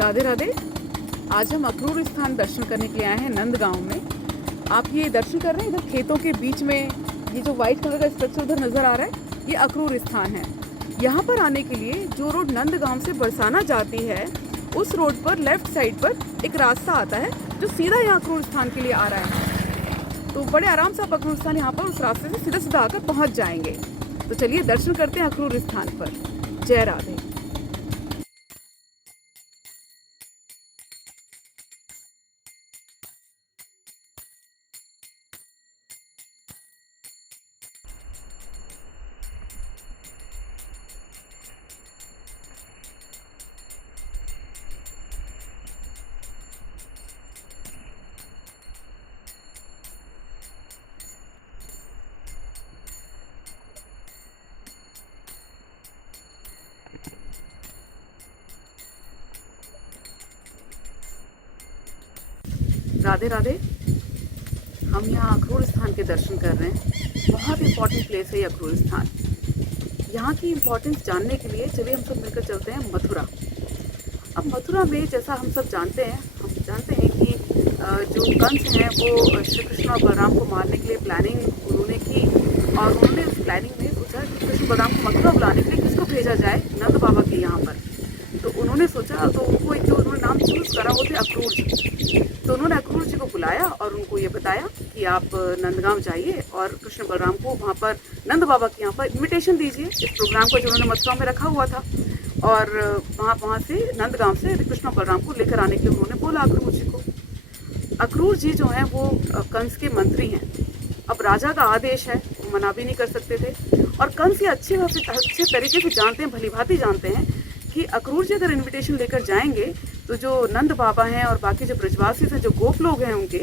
राधे राधे। आज हम अक्रूर स्थान दर्शन करने के लिए आए हैं नंदगांव में। आप ये दर्शन कर रहे हैं, इधर खेतों के बीच में ये जो व्हाइट कलर का स्ट्रक्चर उधर नज़र आ रहा है, ये अक्रूर स्थान है। यहाँ पर आने के लिए जो रोड नंदगांव से बरसाना जाती है, उस रोड पर लेफ्ट साइड पर एक रास्ता आता है जो सीधा यहाँ अक्रूर स्थान के लिए आ रहा है। तो बड़े आराम से आप अक्रूर स्थान यहाँ पर उस रास्ते से सीधा सीधा आकर पहुँच जाएंगे। तो चलिए दर्शन करते हैं अक्रूर स्थान पर। जय राधे। राधे राधे। हम यहाँ अक्रूर स्थान के दर्शन कर रहे हैं। बहुत इम्पोर्टेंट प्लेस है ये अक्रूर स्थान। यहाँ की इम्पोर्टेंस जानने के लिए चलिए हम सब मिलकर चलते हैं मथुरा। अब मथुरा में जैसा हम जानते हैं कि जो कंस हैं वो श्री कृष्ण और बलराम को मारने के लिए प्लानिंग उन्होंने की, और उन्होंने उस प्लानिंग में सोचा कि कृष्ण बलराम को मथुरा बुलाने के लिए किसको भेजा जाए, नंद बाबा के यहाँ पर। तो उन्होंने सोचा, तो उनको एक जो उन्होंने नाम चूज़ करा वो थे अक्रूर जी। तो उन्होंने अक्रूर जी को बुलाया और उनको ये बताया कि आप नंदगांव जाइए और कृष्ण बलराम को वहाँ पर नंद बाबा के यहाँ पर इनविटेशन दीजिए इस प्रोग्राम को जो उन्होंने मथुरा में रखा हुआ था। और वहाँ से नंदगांव से कृष्ण बलराम को लेकर आने के लिए उन्होंने बोला अक्रूर जी को। अक्रूर जी जो हैं वो कंस के मंत्री हैं। अब राजा का आदेश है, वो मना भी नहीं कर सकते थे। और कंस ये अच्छे तरीके से जानते हैं, भली भांति जानते हैं कि अक्रूर जी अगर इनविटेशन लेकर जाएंगे तो जो नंद बाबा हैं और बाकी जो ब्रजवासी हैं, जो गोप लोग हैं उनके,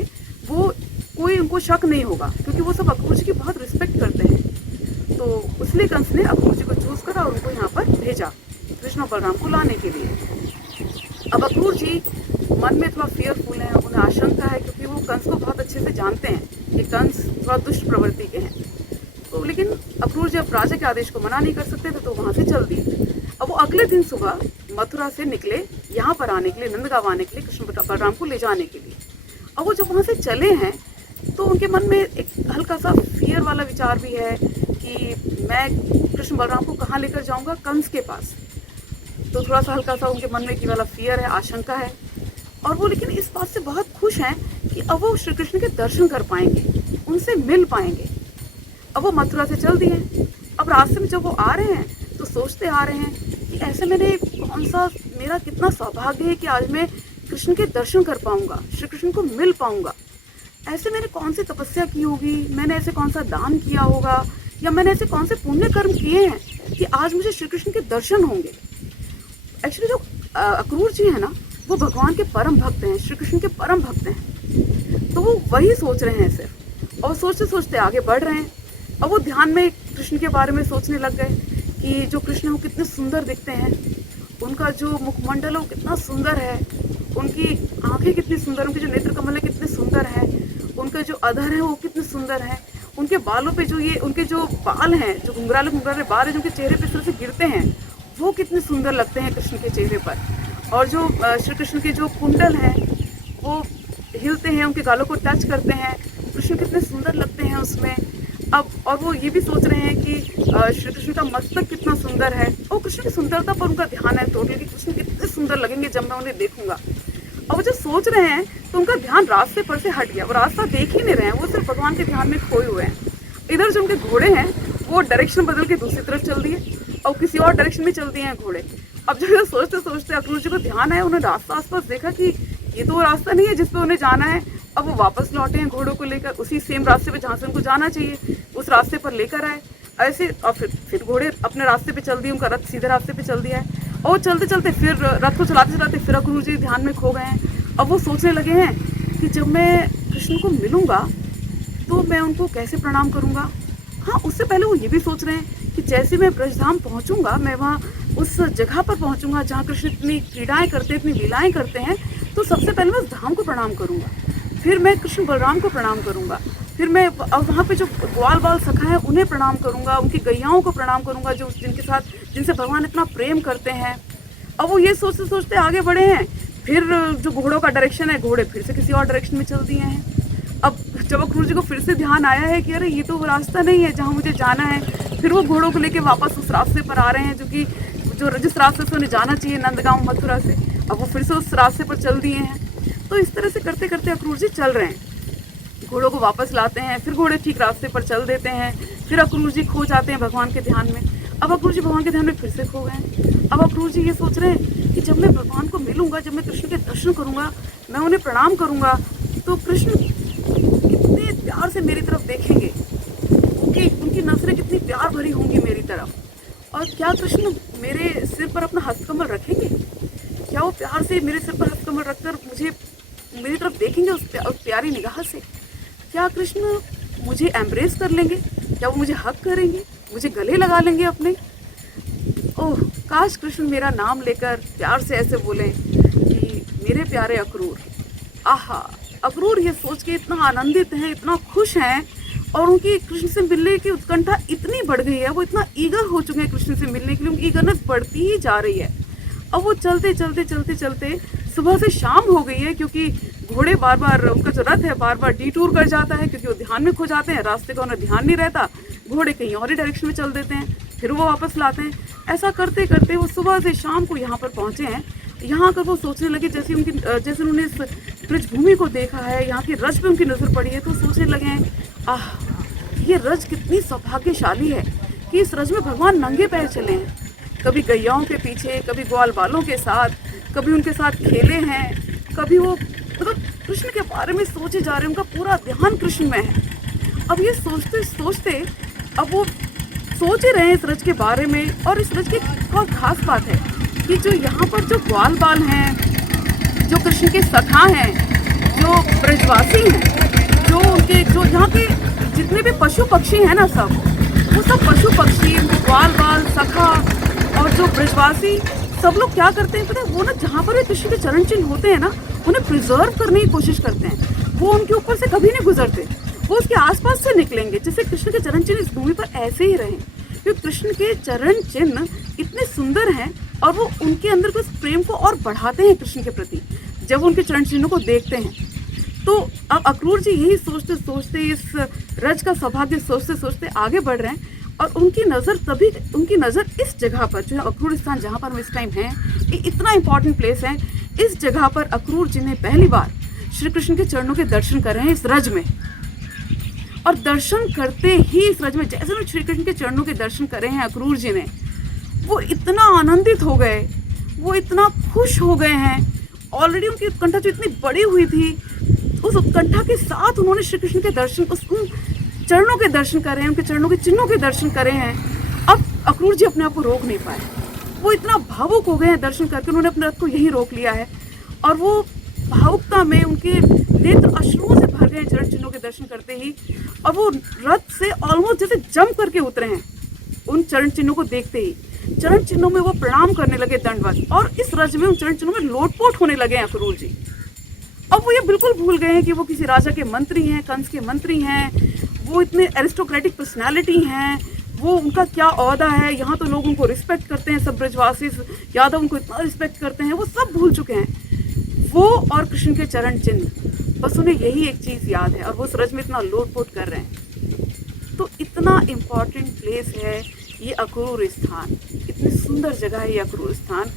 वो कोई उनको शक नहीं होगा, क्योंकि वो सब अक्रूर जी की बहुत रिस्पेक्ट करते हैं। तो इसलिए कंस ने अक्रूर जी को चूज़ करा और उनको यहाँ पर भेजा कृष्ण बलराम को लाने के लिए। अब अक्रूर जी मन में थोड़ा फियरफुल हैं, उन्हें आशंका है, क्योंकि वो कंस को बहुत अच्छे से जानते हैं कि कंस थोड़ा दुष्ट प्रवृत्ति के हैं। तो लेकिन अक्रूर जी अब राजा के आदेश को मना नहीं कर सकते थे, तो वहाँ से चल दिए। अब वो अगले दिन सुबह मथुरा से निकले यहाँ पर आने के लिए, नंदगांव आने के लिए, कृष्ण बलराम को ले जाने के लिए। अब वो जब वहाँ से चले हैं तो उनके मन में एक हल्का सा फियर वाला विचार भी है कि मैं कृष्ण बलराम को कहाँ लेकर जाऊँगा, कंस के पास। तो थोड़ा सा हल्का सा उनके मन में ये वाला फियर है, आशंका है। और वो लेकिन इस बात से बहुत खुश हैं कि अब वो श्री कृष्ण के दर्शन कर पाएंगे, उनसे मिल पाएंगे। अब वो मथुरा से चल दिए। अब रास्ते में जब वो आ रहे हैं तो सोचते आ रहे हैं कि ऐसे मेरा कितना सौभाग्य है कि आज मैं कृष्ण के दर्शन कर पाऊंगा, श्री कृष्ण को मिल पाऊंगा। ऐसे मैंने कौन सी तपस्या की होगी, मैंने ऐसे कौन सा दान किया होगा, या मैंने ऐसे कौन से पुण्य कर्म किए हैं कि आज मुझे श्री कृष्ण के दर्शन होंगे। एक्चुअली जो अक्रूर जी है ना, वो भगवान के परम भक्त हैं, श्री कृष्ण के परम भक्त हैं। तो वो वही सोच रहे हैं सिर्फ, और सोचते सोचते आगे बढ़ रहे हैं। अब वो ध्यान में कृष्ण के बारे में सोचने लग गए कि जो कृष्ण वो कितने सुंदर दिखते हैं, उनका जो मुखमंडल है वो कितना सुंदर है, उनकी आंखें कितनी सुंदर, उनके जो नेत्र कमल है कितने सुंदर हैं, उनका जो अधर है वो कितने सुंदर है, उनके बालों पे जो उनके जो बाल हैं, जो घुंघराले बाल हैं जो उनके चेहरे पे इस तरह से गिरते हैं, वो कितने सुंदर लगते हैं कृष्ण के चेहरे पर। और जो श्री कृष्ण के जो कुंडल हैं वो हिलते हैं, उनके गालों को टच करते हैं, कृष्ण कितने सुंदर लगते हैं उसमें। अब और वो ये भी सोच रहे हैं कि श्री कृष्ण का मस्तक कितना सुंदर है, और कृष्ण की सुंदरता पर उनका ध्यान है टोटली कि कृष्ण कितने सुंदर लगेंगे जब मैं उन्हें देखूंगा। और वो जब सोच रहे हैं तो उनका ध्यान रास्ते पर से हट गया, वो रास्ता देख ही नहीं रहे हैं, वो सिर्फ भगवान के ध्यान में खोए हुए हैं। इधर जो उनके घोड़े हैं वो डायरेक्शन बदल के दूसरी तरफ चल दिए और किसी और डायरेक्शन में चल दिए हैं घोड़े। अब जब सोचते सोचते अक्रूर जी को ध्यान है, उन्होंने रास्ता आसपास देखा कि ये तो रास्ता नहीं है जिस पे उन्हें जाना है। अब वो वापस लौटे हैं घोड़ों को लेकर, उसी सेम रास्ते पे जहाँ से उनको जाना चाहिए उस रास्ते पर लेकर आए ऐसे। और फिर घोड़े अपने रास्ते पे चल दिए, उनका रथ सीधे रास्ते पे चल दिया है। और चलते चलते फिर रथ को चलाते चलाते फिर अक्रूर जी ध्यान में खो गए हैं। अब वो सोचने लगे हैं कि जब मैं कृष्ण को मिलूंगा तो मैं उनको कैसे प्रणाम करूंगा। हाँ, उससे पहले वो ये भी सोच रहे हैं कि जैसे मैं ब्रजधाम पहुंचूंगा, मैं वहाँ उस जगह पर पहुंचूंगा जहाँ कृष्ण इतनी क्रीड़ाएं करते हैं, इतनी लीलाएं करते हैं, तो सबसे पहले मैं उस धाम को प्रणाम करूंगा, फिर मैं कृष्ण बलराम को प्रणाम करूंगा, फिर मैं वहाँ पे जो ग्वाल बाल सखा है उन्हें प्रणाम करूंगा, उनकी गैयाओं को प्रणाम करूंगा जिनसे भगवान इतना प्रेम करते हैं। अब वो ये सोचते सोचते आगे बढ़े हैं फिर जो घोड़ों का डायरेक्शन है, घोड़े फिर से किसी और डायरेक्शन में चल दिए हैं। अब जब अक्रूर जी को फिर से ध्यान आया है कि अरे ये तो वो रास्ता नहीं है जहाँ मुझे जाना है, फिर वो घोड़ों को लेके वापस उस रास्ते पर आ रहे हैं जो जिस रास्ते से उन्हें जाना चाहिए, नंदगांव मथुरा से। अब वो फिर से उस रास्ते पर चल दिए हैं। तो इस तरह से करते करते अक्रूर जी चल रहे हैं, घोड़ों को वापस लाते हैं, फिर घोड़े ठीक रास्ते पर चल देते हैं, फिर अक्रूर जी खो जाते हैं भगवान के ध्यान में। अब अक्रूर जी भगवान के ध्यान में फिर से खो गए। अब अक्रूर जी ये सोच रहे हैं कि जब मैं भगवान को मिलूंगा, जब मैं कृष्ण के दर्शन करूंगा, मैं उन्हें प्रणाम करूंगा, तो कृष्ण कितने प्यार से मेरी तरफ देखेंगे, उनकी नजरें कितनी प्यार भरी होंगी मेरी तरफ, और क्या कृष्ण मेरे सिर पर अपना हस्तकमल रखेंगे? क्या वो प्यार से मेरे सिर पर हस्तकमल रखकर मुझे मेरी तरफ देखेंगे उस प्यारी निगाह से? क्या कृष्ण मुझे एम्ब्रेस कर लेंगे? क्या वो मुझे हक करेंगे, मुझे गले लगा लेंगे अपने? ओह, काश कृष्ण मेरा नाम लेकर प्यार से ऐसे बोलें कि मेरे प्यारे अक्रूर। आहा, अक्रूर ये सोच के इतना आनंदित हैं, इतना खुश हैं, और उनकी कृष्ण से मिलने की उत्कंठा इतनी बढ़ गई है, वो इतना ईगर हो चुके हैं कृष्ण से मिलने के लिए, उनकी ईगरनेस बढ़ती ही जा रही है। अब वो चलते चलते चलते चलते सुबह से शाम हो गई है, क्योंकि घोड़े बार बार, उनका जो रथ है बार बार डिटूर कर जाता है, क्योंकि वो ध्यान में खो जाते हैं, रास्ते का उन्हें ध्यान नहीं रहता, घोड़े कहीं और ही डायरेक्शन में चल देते हैं, फिर वो वापस लाते हैं। ऐसा करते करते वो सुबह से शाम को यहाँ पर पहुँचे हैं। यहाँ आकर वो सोचने लगे, जैसे उन्होंने इस ब्रजभूमि को देखा है, यहाँ की रज पे उनकी नज़र पड़ी है, तो सोचने लगे हैं, आह, ये रज कितनी सौभाग्यशाली है कि इस रज में भगवान नंगे पैर चले हैं, कभी गैयाओं के पीछे, कभी ग्वाल बालों के साथ, कभी उनके साथ खेले हैं, कभी वो मतलब कृष्ण के बारे में सोचे जा रहे हैं, उनका पूरा ध्यान कृष्ण में है। अब ये सोचते सोचते अब वो सोच ही रहे हैं इस रज के बारे में। और इस रज की बहुत खास बात है कि जो यहाँ पर जो ग्वाल बाल हैं, जो कृष्ण के सखा हैं, जो ब्रजवासी हैं, जो उनके जो यहाँ के जितने भी पशु पक्षी हैं ना, वो सब पशु पक्षी, ग्वाल बाल, सखा और जो ब्रजवासी, सब लोग क्या करते हैं पता है? वो ना जहाँ पर भी कृष्ण के चरण चिन्ह होते हैं ना, उन्हें प्रिजर्व करने की कोशिश करते हैं। वो उनके ऊपर से कभी नहीं गुजरते, वो उसके आसपास से निकलेंगे, जिससे कृष्ण के चरण चिन्ह इस भूमि पर ऐसे ही रहें। क्योंकि कृष्ण के चरण चिन्ह इतने सुंदर हैं और वो उनके अंदर कुछ प्रेम को और बढ़ाते हैं कृष्ण के प्रति, जब वो उनके चरण चिन्हों को देखते हैं। तो अब अक्रूर जी यही सोचते सोचते, इस रज का सौभाग्य सोचते सोचते आगे बढ़ रहे हैं। और उनकी नज़र इस जगह पर, जो है अक्रूर स्थान जहाँ पर हम इस टाइम हैं, ये इतना इम्पॉर्टेंट प्लेस है। इस जगह पर अक्रूर जी ने पहली बार श्री कृष्ण के चरणों के दर्शन कर रहे हैं इस रज में। और दर्शन करते ही इस रज में, जैसे श्री कृष्ण के चरणों के दर्शन कर रहे हैं अक्रूर जी ने, वो इतना आनंदित हो गए, वो इतना खुश हो गए हैं। ऑलरेडी उनकी उत्कंठा जो इतनी बड़ी हुई थी, उस उत्कंठा के साथ उन्होंने श्री कृष्ण के दर्शन, उन चरणों के दर्शन कर रहे हैं, उनके चरणों के चिन्हों के दर्शन कर रहे हैं। अब अक्रूर जी अपने आप को रोक नहीं पाए, वो इतना भावुक हो गए हैं दर्शन करके, उन्होंने अपने रथ को यहीं रोक लिया है। और वो भावुकता में उनके नेत्र अश्रुओं से भर गए चरण चिन्हों के दर्शन करते ही, और वो रथ से ऑलमोस्ट जैसे जंप करके उतरे हैं उन चरण चिन्हों को देखते ही। चरण चिन्हों में वो प्रणाम करने लगे दंडवत, और इस रज में उन चरण चिन्हों में लोटपोट होने लगे हैं अक्रूर जी। अब वो ये बिल्कुल भूल गए हैं कि वो किसी राजा के मंत्री हैं, कंस के मंत्री हैं, वो इतने एरिस्टोक्रेटिक पर्सनालिटी हैं, वो उनका क्या ओहदा है, यहाँ तो लोग उनको रिस्पेक्ट करते हैं, सब ब्रजवासी यादव उनको इतना रिस्पेक्ट करते हैं, वो सब भूल चुके हैं। वो और कृष्ण के चरण चिन्ह, बस उन्हें यही एक चीज़ याद है, और वो उस रज में इतना लोटपोट कर रहे हैं। तो इतना इम्पॉर्टेंट प्लेस है ये अक्रूर स्थान, इतनी सुंदर जगह है ये अक्रूर स्थान,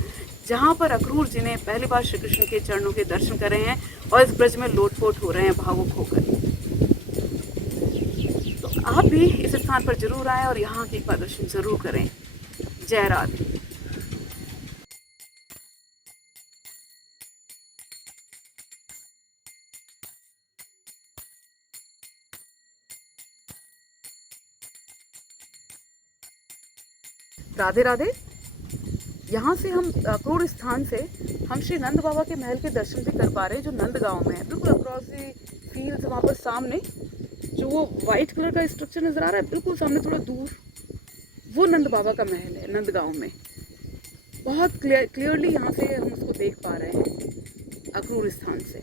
जहाँ पर अक्रूर जी ने पहली बार श्री कृष्ण के चरणों के दर्शन कर रहे हैं और इस ब्रज में लोटपोट हो रहे हैं भावुक होकर। तो आप भी इस स्थान पर जरूर आएं और यहाँ के एक बार दर्शन जरूर करें। जय राधे। राधे राधे। यहाँ से हम अक्रूर स्थान से हम श्री नंद बाबा के महल के दर्शन भी कर पा रहे हैं, जो नंदगांव में है, बिल्कुल अक्रॉस दी फील्ड। वहाँ पर सामने जो वो वाइट कलर का स्ट्रक्चर नज़र आ रहा है, बिल्कुल सामने थोड़ा दूर, वो नंद बाबा का महल है नंदगांव में। बहुत क्लियरली यहाँ से हम उसको देख पा रहे हैं अक्रूर स्थान से।